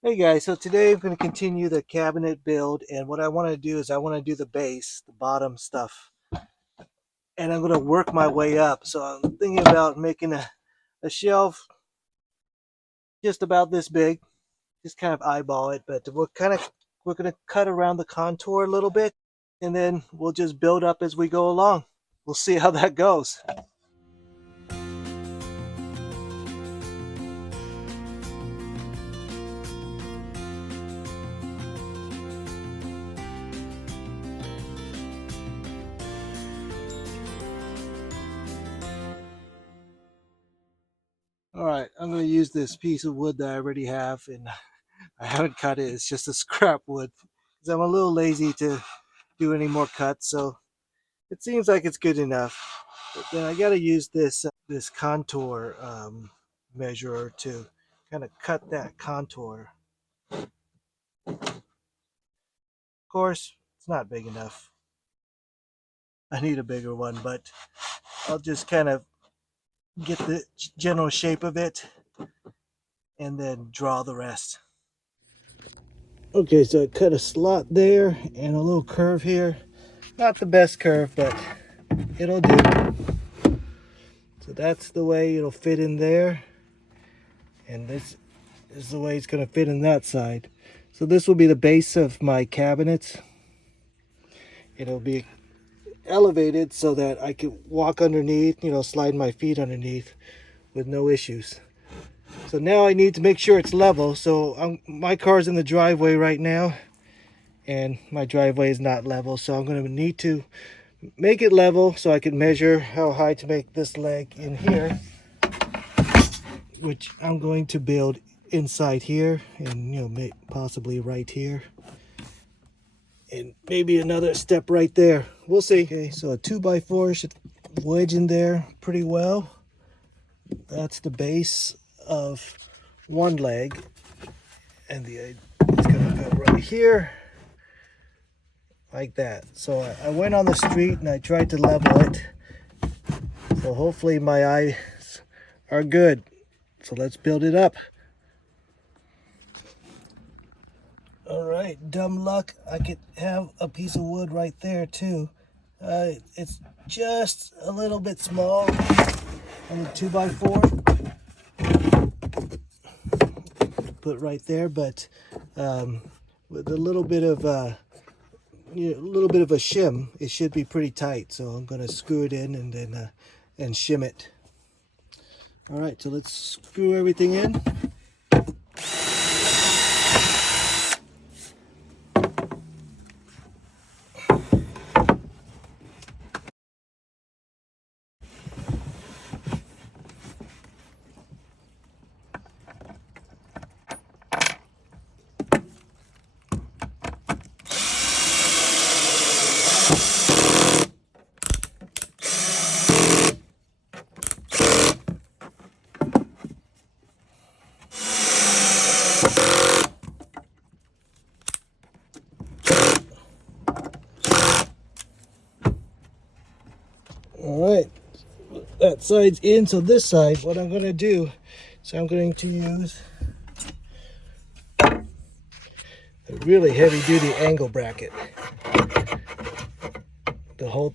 Hey guys, so today I'm going to continue the cabinet build, and what I want to do is I want to do the base, the bottom stuff, and I'm going to work my way up. So I'm thinking about making a shelf just about this big, just kind of eyeball it, but we're going to cut around the contour a little bit, and then we'll just build up as we go along. We'll see how that goes. All right, I'm going to use this piece of wood that I already have, and I haven't cut it. It's just a scrap wood because I'm a little lazy to do any more cuts, so it seems like it's good enough. But then I got to use this contour measurer to kind of cut that contour. Of course, it's not big enough. I need a bigger one, but I'll just kind of get the general shape of it and then draw the rest. Okay, so I cut a slot there and a little curve here. Not the best curve, but it'll do. So that's the way it'll fit in there. And this is the way it's going to fit in that side. So this will be the base of my cabinets. It'll be elevated so that I can walk underneath, slide my feet underneath with no issues. So now I need to make sure it's level. So my car's in the driveway right now, and my driveway is not level. So I'm going to need to make it level so I can measure how high to make this leg in here, which I'm going to build inside here and possibly right here. And maybe another step right there. We'll see. Okay, so a 2x4 should wedge in there pretty well. That's the base of one leg, and it's gonna go right here like that. So I went on the street and I tried to level it. So hopefully my eyes are good. So let's build it up. All right, dumb luck. I could have a piece of wood right there too. It's just a little bit small on the 2x4. Put right there, but with a little bit of a shim, it should be pretty tight. So I'm going to screw it in and then and shim it. All right, so let's screw everything in. All right, that side's in. So this side, what I'm going to do, so I'm going to use a really heavy duty angle bracket to hold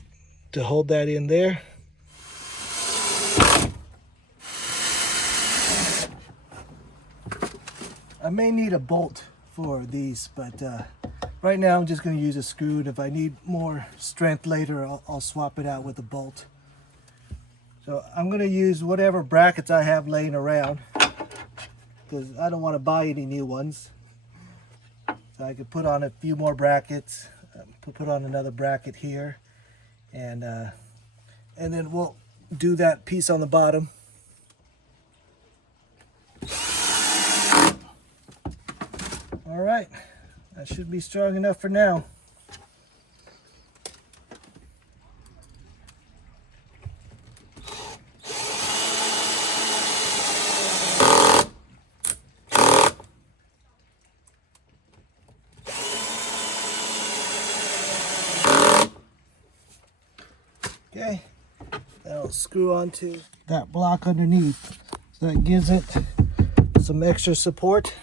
that in there. I may need a bolt for these, but right now I'm just going to use a screw, and if I need more strength later, I'll swap it out with a bolt. So I'm going to use whatever brackets I have laying around, because I don't want to buy any new ones. So I could put on a few more brackets, put on another bracket here, and then we'll do that piece on the bottom. All right, that should be strong enough for now. Okay, that'll screw onto that block underneath. So that gives it some extra support.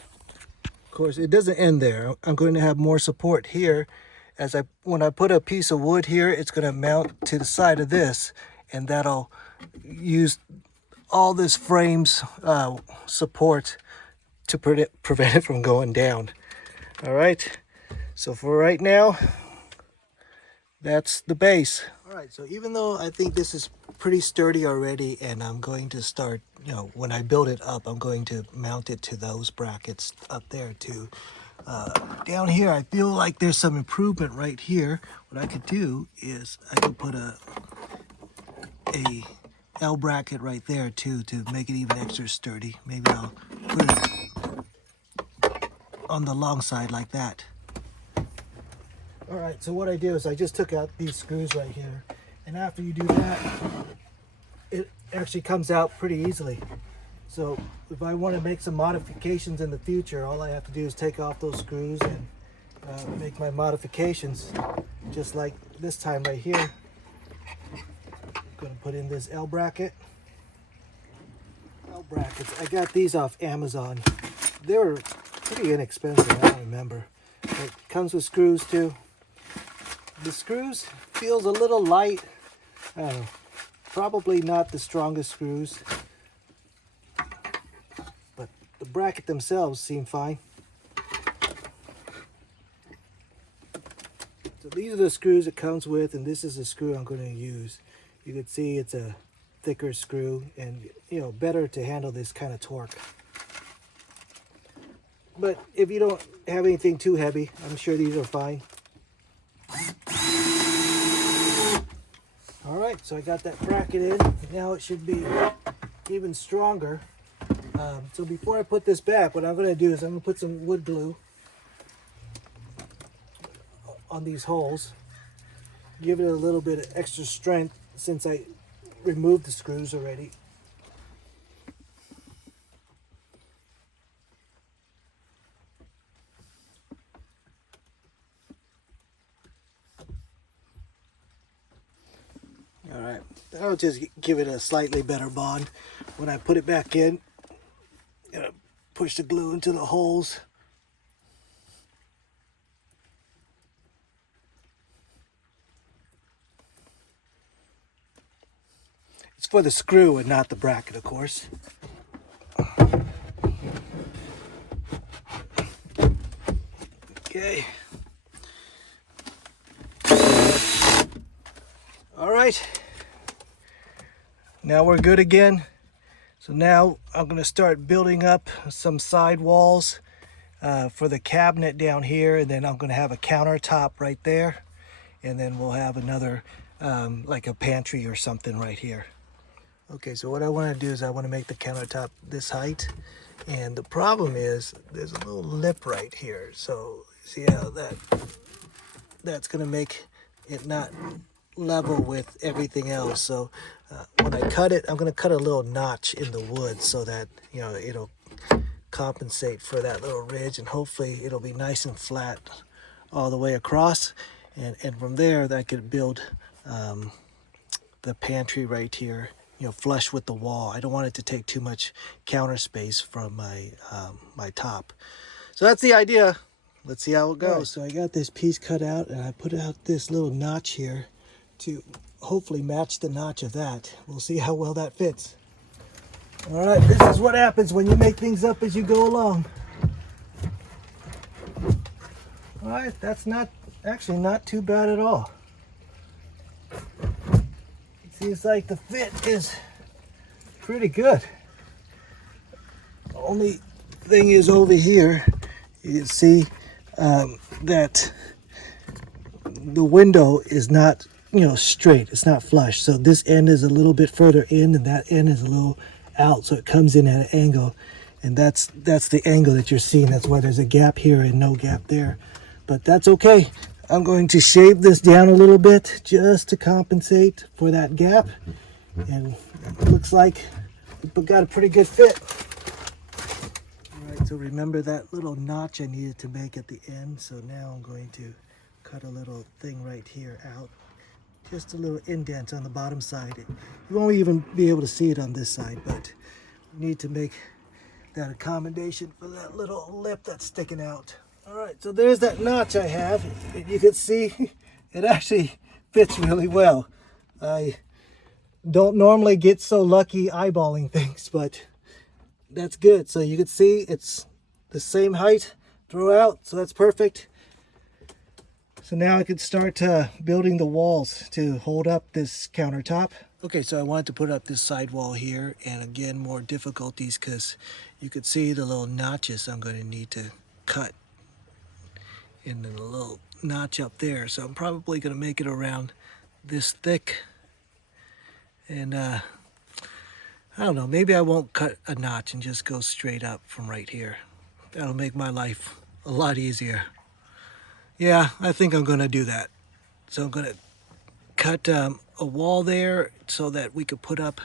Of course, it doesn't end there. I'm going to have more support here. When I put a piece of wood here, it's going to mount to the side of this, and that'll use all this frame's support to prevent it from going down. All right, so for right now, that's the base. All right, so even though I think this is pretty sturdy already, and I'm going to start, when I build it up, I'm going to mount it to those brackets up there too. Down here, I feel like there's some improvement right here. What I could do is I could put a L bracket right there too to make it even extra sturdy. Maybe I'll put it on the long side like that. All right, so what I do is I just took out these screws right here, and after you do that, it actually comes out pretty easily. So if I want to make some modifications in the future, all I have to do is take off those screws and make my modifications, just like this time right here. I'm going to put in this L bracket. L brackets, I got these off Amazon. They were pretty inexpensive, I don't remember. It comes with screws too. The screws feels a little light. I don't know, probably not the strongest screws, but the bracket themselves seem fine. So these are the screws it comes with, and this is the screw I'm going to use. You can see it's a thicker screw, and better to handle this kind of torque. But if you don't have anything too heavy, I'm sure these are fine. All right, so I got that bracket in. Now it should be even stronger. So before I put this back, what I'm going to do is I'm going to put some wood glue on these holes. Give it a little bit of extra strength since I removed the screws already. All right, that'll just give it a slightly better bond. When I put it back in, I'm gonna push the glue into the holes. It's for the screw and not the bracket, of course. Okay. All right. Now we're good again. So now I'm going to start building up some side walls for the cabinet down here, and then I'm going to have a countertop right there, and then we'll have another like a pantry or something right here. Okay, so what I want to do is I want to make the countertop this height, and the problem is there's a little lip right here. So see how that's going to make it not level with everything else. So when I cut it, I'm going to cut a little notch in the wood so that it'll compensate for that little ridge, and hopefully it'll be nice and flat all the way across, and from there I could build the pantry right here, flush with the wall. I don't want it to take too much counter space from my my top. So that's the idea. Let's see how it goes. Right, so I got this piece cut out, and I put out this little notch here to hopefully match the notch of that. We'll see how well that fits. All right, this is what happens when you make things up as you go along. All right, that's not too bad at all. It seems like the fit is pretty good. The only thing is over here, you can see that the window is not straight, it's not flush. So this end is a little bit further in, and that end is a little out, so it comes in at an angle, and that's the angle that you're seeing. That's why there's a gap here and no gap there, but that's okay. I'm going to shave this down a little bit just to compensate for that gap, and it looks like we got a pretty good fit. All right, so remember that little notch I needed to make at the end. So now I'm going to cut a little thing right here out, just a little indent on the bottom side. You won't even be able to see it on this side, but we need to make that accommodation for that little lip that's sticking out. All right, so there's that notch I have. You can see it actually fits really well. I don't normally get so lucky eyeballing things, but that's good. So you can see it's the same height throughout, so that's perfect. So now I could start building the walls to hold up this countertop. Okay, so I wanted to put up this side wall here, and again, more difficulties because you could see the little notches I'm going to need to cut in the little notch up there. So I'm probably going to make it around this thick, and I don't know, maybe I won't cut a notch and just go straight up from right here. That'll make my life a lot easier. Yeah, I think I'm going to do that. So I'm going to cut a wall there so that we could put up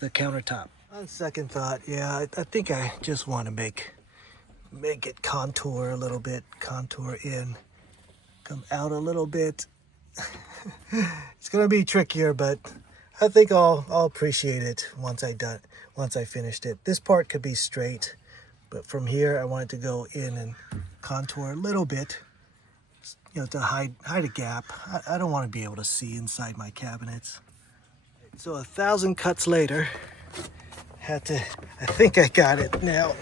the countertop. On second thought, yeah, I think I just want to make it contour a little bit, contour in, come out a little bit. It's going to be trickier, but I think I'll appreciate it once I finished it. This part could be straight, but from here I want it to go in and contour a little bit, you know, to hide a gap. I don't want to be able to see inside my cabinets. So 1,000 cuts later, I think I got it now.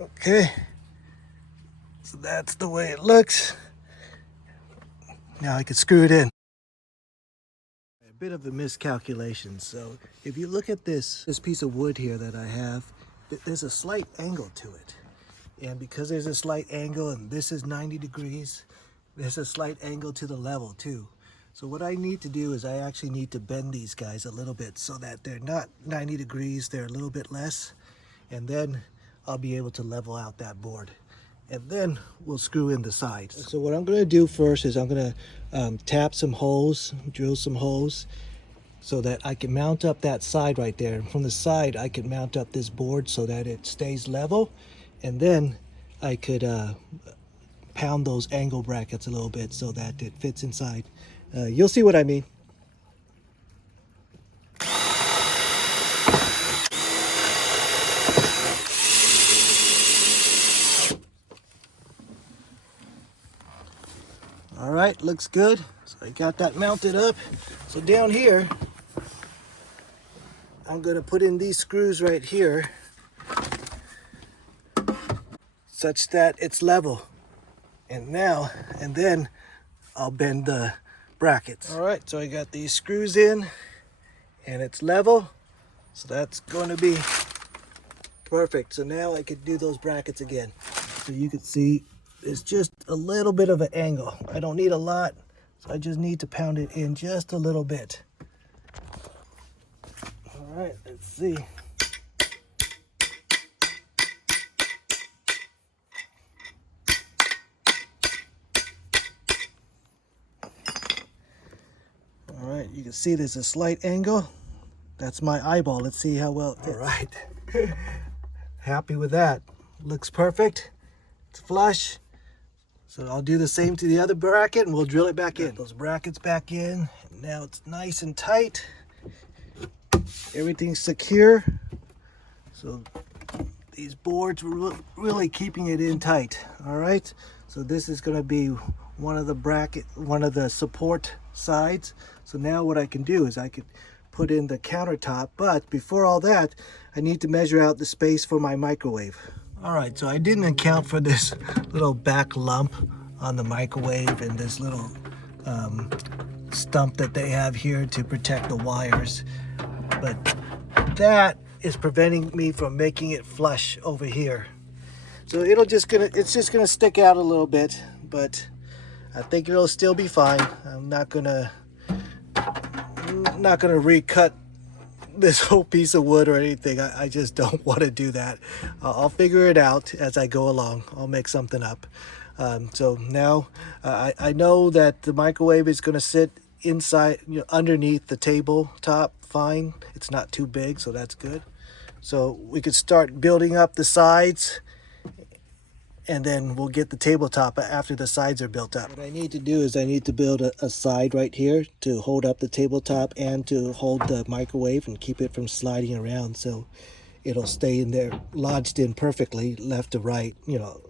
Okay, so that's the way it looks. Now I can screw it in. A bit of a miscalculation. So if you look at this piece of wood here that I have, there's a slight angle to it. And because there's a slight angle and this is 90 degrees, there's a slight angle to the level too. So what I need to do is I actually need to bend these guys a little bit so that they're not 90 degrees, they're a little bit less. And then I'll be able to level out that board. And then we'll screw in the sides. So what I'm going to do first is I'm going to tap some holes, drill some holes, so that I can mount up that side right there. And from the side, I can mount up this board so that it stays level. And then I could pound those angle brackets a little bit so that it fits inside. You'll see what I mean. All right, looks good. So I got that mounted up. So down here, I'm gonna put in these screws right here such that it's level. And then I'll bend the brackets. All right, so I got these screws in and it's level. So that's going to be perfect. So now I could do those brackets again. So you can see it's just a little bit of an angle. I don't need a lot, so I just need to pound it in just a little bit. All right, let's see. All right, you can see there's a slight angle. That's my eyeball. Let's see how well it fits. All right, happy with that. Looks perfect. It's flush. So I'll do the same to the other bracket and we'll drill it back in. Those brackets back in. Now it's nice and tight. Everything's secure. So these boards were really keeping it in tight. All right. So this is going to be one of the support sides. So now what I can do is I could put in the countertop, but before all that, I need to measure out the space for my microwave. All right, so I didn't account for this little back lump on the microwave and this little stump that they have here to protect the wires, but that is preventing me from making it flush over here. So it's just gonna stick out a little bit, but I think it'll still be fine. I'm not gonna recut this whole piece of wood or anything. I just don't want to do that. I'll figure it out as I go along. I'll make something up. So now I know that the microwave is going to sit inside, underneath the tabletop fine. It's not too big, so that's good. So we could start building up the sides and then we'll get the tabletop after the sides are built up. What I need to do is I need to build a side right here to hold up the tabletop and to hold the microwave and keep it from sliding around, so it'll stay in there lodged in perfectly left to right. You know,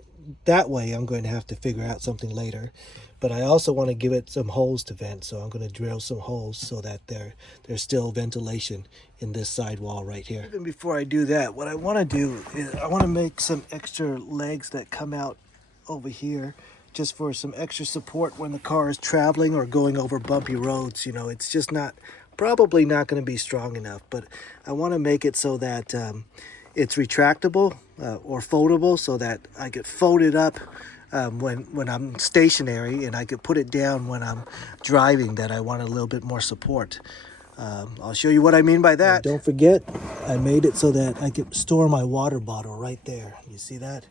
that way I'm going to have to figure out something later. But I also want to give it some holes to vent, so I'm going to drill some holes so that there's still ventilation in this side wall right here. Even before I do that, what I want to do is I want to make some extra legs that come out over here just for some extra support when the car is traveling or going over bumpy roads. You know, it's just probably not going to be strong enough, but I want to make it so that it's retractable or foldable, so that I could fold it up when I'm stationary, and I could put it down when I'm driving, that I want a little bit more support. I'll show you what I mean by that. And don't forget, I made it so that I could store my water bottle right there. You see that?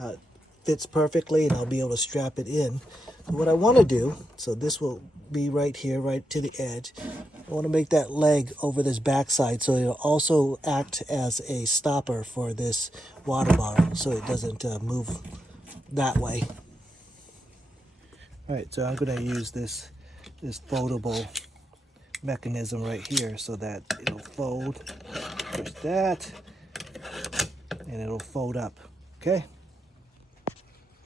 It fits perfectly, and I'll be able to strap it in. What I want to do, so this will be right here, right to the edge. I want to make that leg over this backside so it'll also act as a stopper for this water bottle, so it doesn't move that way. All right, so I'm going to use this foldable mechanism right here so that it'll fold. There's that, and it'll fold up. Okay.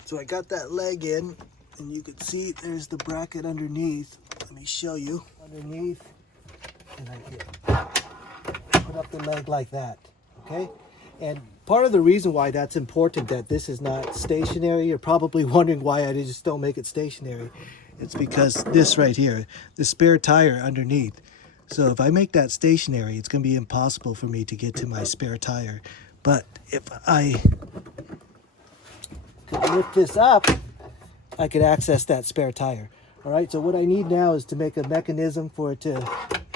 So I got that leg in, and you can see there's the bracket underneath. Let me show you underneath, and I can put up the leg like that. Okay. And part of the reason why that's important, that this is not stationary, you're probably wondering why I just don't make it stationary. It's because this right here, the spare tire underneath. So if I make that stationary, it's going to be impossible for me to get to my spare tire. But if I could lift this up, I could access that spare tire. All right, so what I need now is to make a mechanism for it to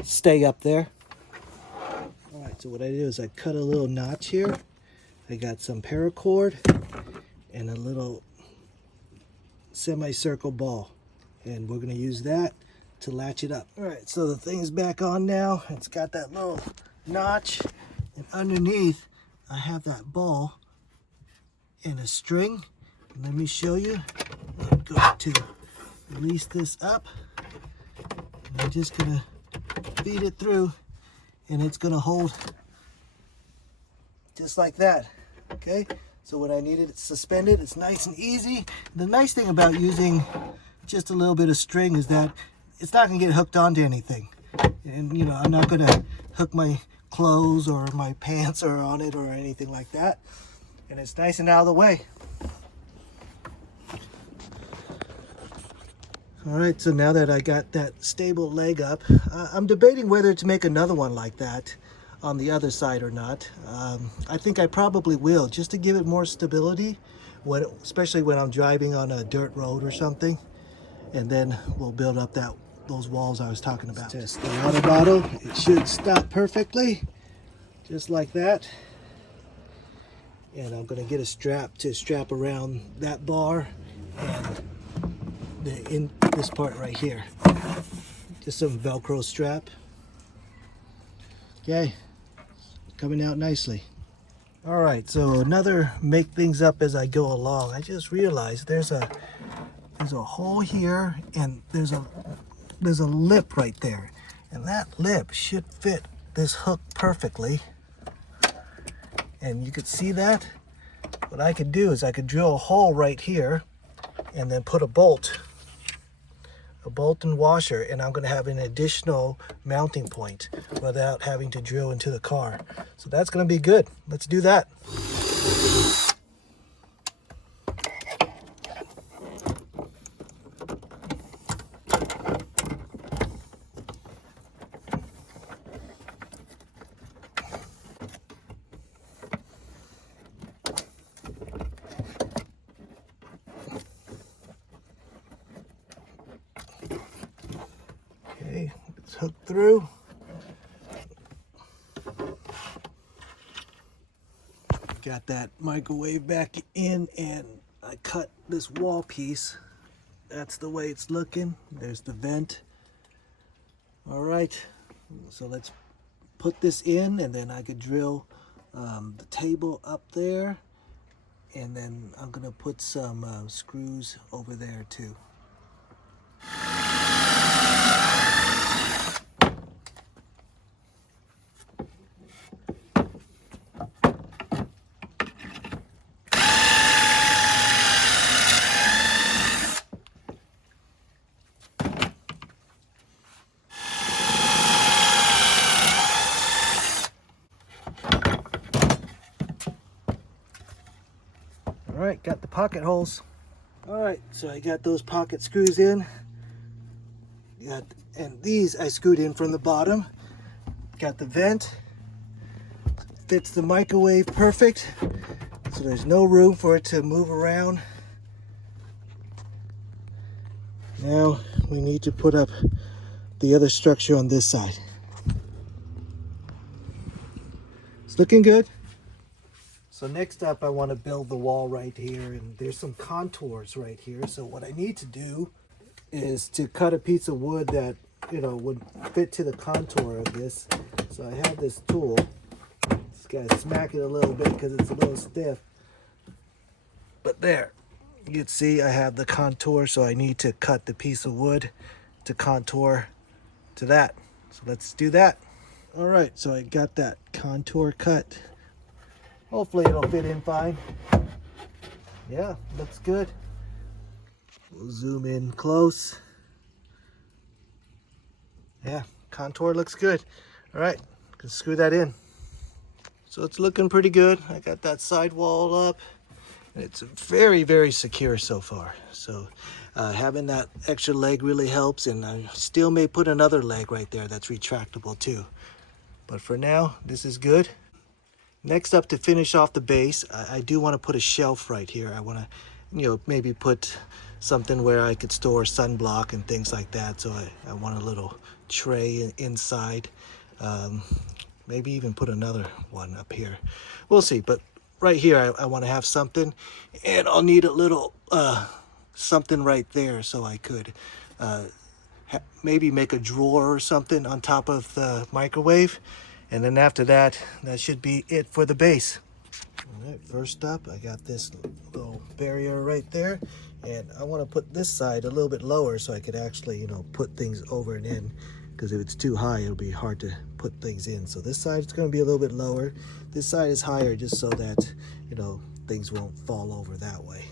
stay up there. All right, so what I do is I cut a little notch here. I got some paracord and a little semicircle ball, and we're going to use that to latch it up. All right, so the thing's back on now. It's got that little notch, and underneath I have that ball and a string. And let me show you. I'm going to release this up, and I'm just going to feed it through, and it's going to hold just like that. Okay, so when I need it suspended, it's nice and easy. The nice thing about using just a little bit of string is that it's not going to get hooked onto anything. And you know, I'm not going to hook my clothes or my pants or on it or anything like that. And it's nice and out of the way. All right, so now that I got that stable leg up, I'm debating whether to make another one like that on the other side or not. I think I probably will, just to give it more stability, especially when I'm driving on a dirt road or something. And then we'll build up those walls I was talking about. Let's test the water bottle. It should stop perfectly, just like that. And I'm going to get a strap to strap around that bar and in this part right here. Just some Velcro strap. Okay, coming out nicely. All right, so another make things up as I go along. I just realized there's a hole here, and there's a lip right there, and that lip should fit this hook perfectly. And you could see that. What I could do is I could drill a hole right here and then put a bolt and washer, and I'm going to have an additional mounting point without having to drill into the car. So that's going to be good. Let's do that. Okay, it's hooked through. Got that microwave back in, and I cut this wall piece. That's the way it's looking. There's the vent. All right, so let's put this in, and then I could drill the table up there, And then I'm gonna put some screws over there too. All right, got the pocket holes. All right, so I got those pocket screws in. And these I screwed in from the bottom. Got the vent. Fits the microwave perfect. So there's no room for it to move around. Now we need to put up the other structure on this side. It's looking good. So next up, I want to build the wall right here, and there's some contours right here. So what I need to do is to cut a piece of wood that, you know, would fit to the contour of this. So I have this tool. Just gotta smack it a little bit because it's a little stiff. But there, you can see I have the contour, so I need to cut the piece of wood to contour to that. So let's do that. All right, so I got that contour cut. Hopefully it'll fit in fine. Yeah, looks good. We'll zoom in close. Yeah, contour looks good. All right, can screw that in. So it's looking pretty good. I got that side wall up. And it's very, very secure so far. So having that extra leg really helps, and I still may put another leg right there that's retractable too. But for now, this is good. Next up, to finish off the base, I do want to put a shelf right here. I want to, you know, maybe put something where I could store sunblock and things like that. So I want a little tray inside. Maybe even put another one up here. We'll see. But right here, I want to have something. And I'll need a little something right there so I could maybe make a drawer or something on top of the microwave. And then after that, that should be it for the base. All right, first up, I got this little barrier right there. And I want to put this side a little bit lower so I could actually, you know, put things over and in. Because if it's too high, it'll be hard to put things in. So this side is going to be a little bit lower. This side is higher just so that, you know, things won't fall over that way.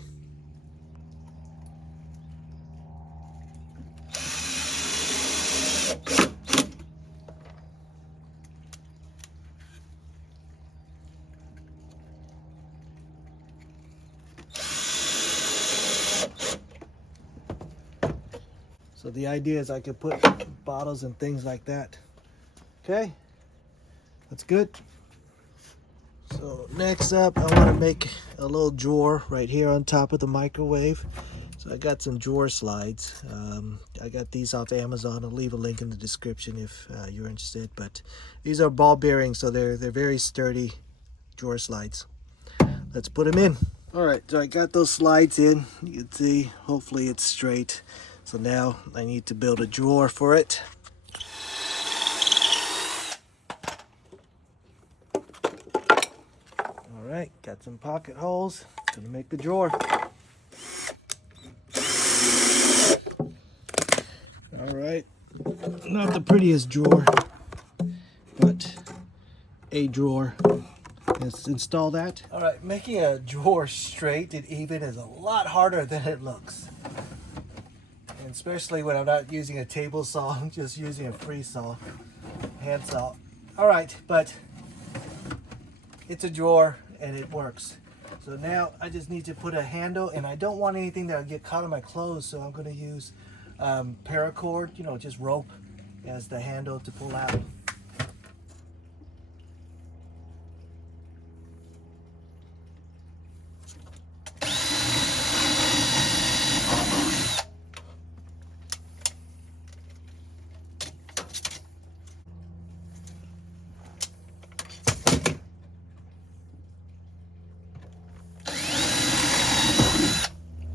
So the idea is I could put bottles and things like that. Okay, that's good. So next up, I want to make a little drawer right here on top of the microwave. So I got some drawer slides. I got these off Amazon. I'll leave a link in the description if you're interested. But these are ball bearings, so they're very sturdy drawer slides. Let's put them in. All right, so I got those slides in. You can see, hopefully it's straight. So now I need to build a drawer for it. All right, got some pocket holes. Gonna make the drawer. All right, not the prettiest drawer, but a drawer. Let's install that. All right, making a drawer straight and even is a lot harder than it looks. And especially when I'm not using a table saw, I'm just using a free saw, hand saw. All right, but it's a drawer and it works. So now I just need to put a handle, and I don't want anything that'll get caught in my clothes, so I'm gonna use paracord, you know, just rope as the handle to pull out.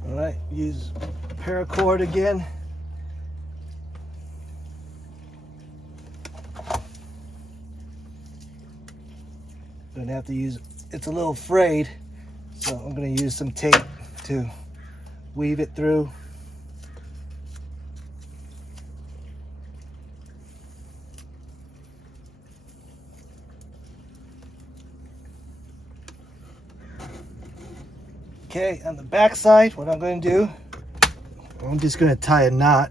All right, use paracord again. Gonna have to use, it's a little frayed, So I'm going to use some tape to weave it through. Okay, on the back side, what I'm going to do, I'm just going to tie a knot,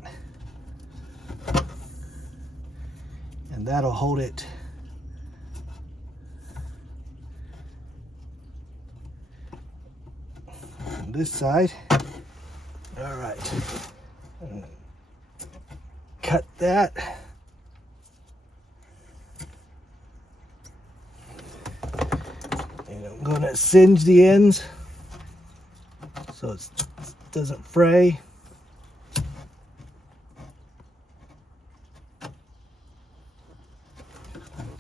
and that'll hold it. On this side. All right. Cut that. And I'm going to singe the ends so it doesn't fray.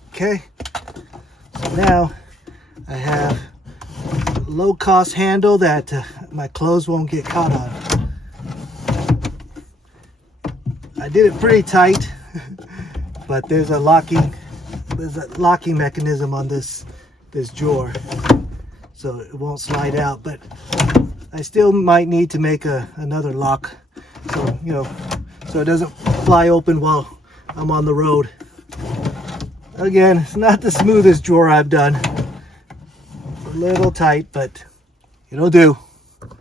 Okay, so now I have a low-cost handle that my clothes won't get caught on. I did it pretty tight, but there's a locking mechanism on this drawer, so it won't slide out. But I still might need to make another lock, so so it doesn't fly open while I'm on the road. Again, it's not the smoothest drawer I've done. A little tight, but it'll do.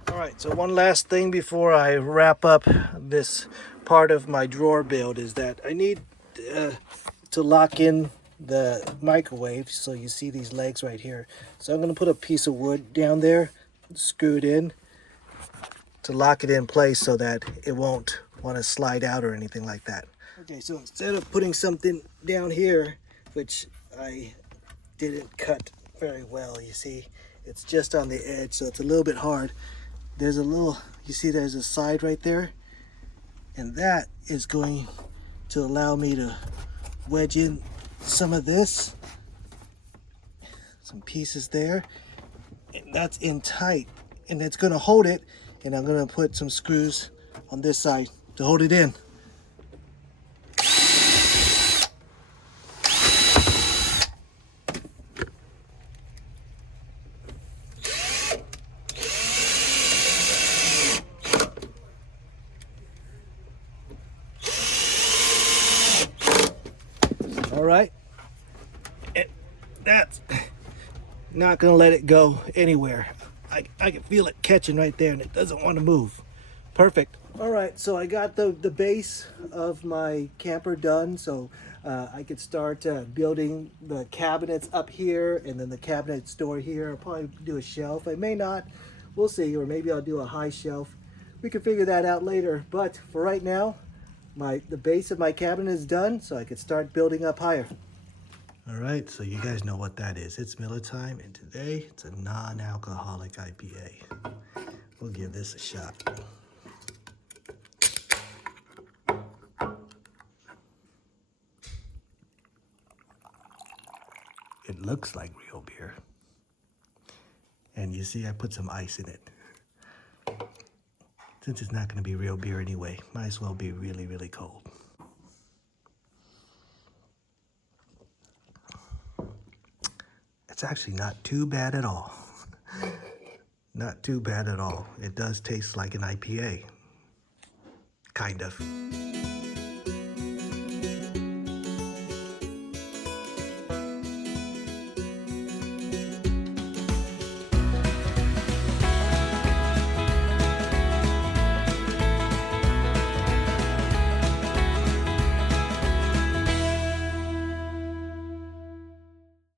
All right, so one last thing before I wrap up this part of my drawer build is that I need to lock in the microwave. So you see these legs right here. So I'm going to put a piece of wood down there, screw it in to lock it in place so that it won't want to slide out or anything like that. Okay, so instead of putting something down here, which I didn't cut very well, you see, it's just on the edge, so it's a little bit hard. There's a little, you see there's a side right there, and that is going to allow me to wedge in some of this, some pieces there, and that's in tight, and it's going to hold it, and I'm going to put some screws on this side to hold it in. All right, and that's not gonna let it go anywhere. I can feel it catching right there, and it doesn't want to move. Perfect. All right, so I got the base of my camper done, so I could start building the cabinets up here, and then the cabinet store here. I'll probably do a shelf. I may not, we'll see, or maybe I'll do a high shelf. We can figure that out later, but for right now, the base of my cabinet is done, so I could start building up higher. All right, so you guys know what that is. It's Miller time, and today it's a non-alcoholic IPA. We'll give this a shot. It looks like real beer. And you see I put some ice in it. Since it's not going to be real beer anyway, might as well be really, really cold. It's actually not too bad at all. Not too bad at all. It does taste like an IPA. Kind of.